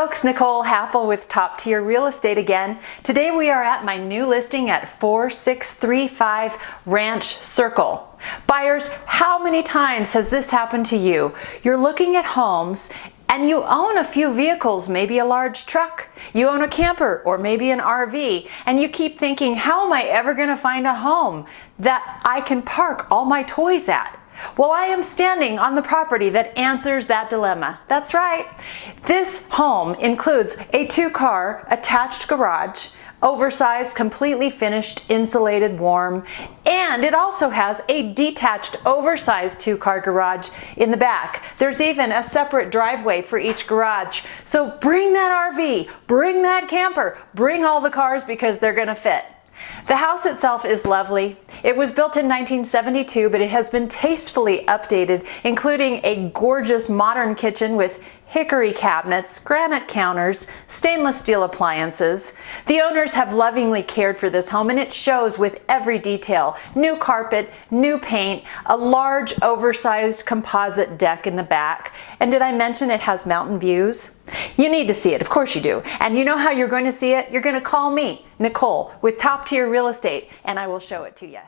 folks, Nicole Happel with Top Tier Real Estate again. Today we are at my new listing at 4635 Ranch Circle. Buyers, how many times has this happened to you? You're looking at homes and you own a few vehicles, maybe a large truck, you own a camper or maybe an RV, and you keep thinking, how am I ever going to find a home that I can park all my toys at? Well, I am standing on the property that answers that dilemma. That's right. This home includes a 2-car attached garage, oversized, completely finished, insulated, warm, and it also has a detached, oversized 2-car garage in the back. There's even a separate driveway for each garage. So bring that RV, bring that camper, bring all the cars because they're going to fit. The house itself is lovely. It was built in 1972, but it has been tastefully updated, including a gorgeous modern kitchen with hickory cabinets, granite counters, stainless steel appliances. The owners have lovingly cared for this home, and it shows with every detail. New carpet, new paint, a large oversized composite deck in the back. And did I mention it has mountain views? You need to see it, of course you do. And you know how you're going to see it? You're going to call me, Nicole, with Top Tier Real Estate, and I will show it to you.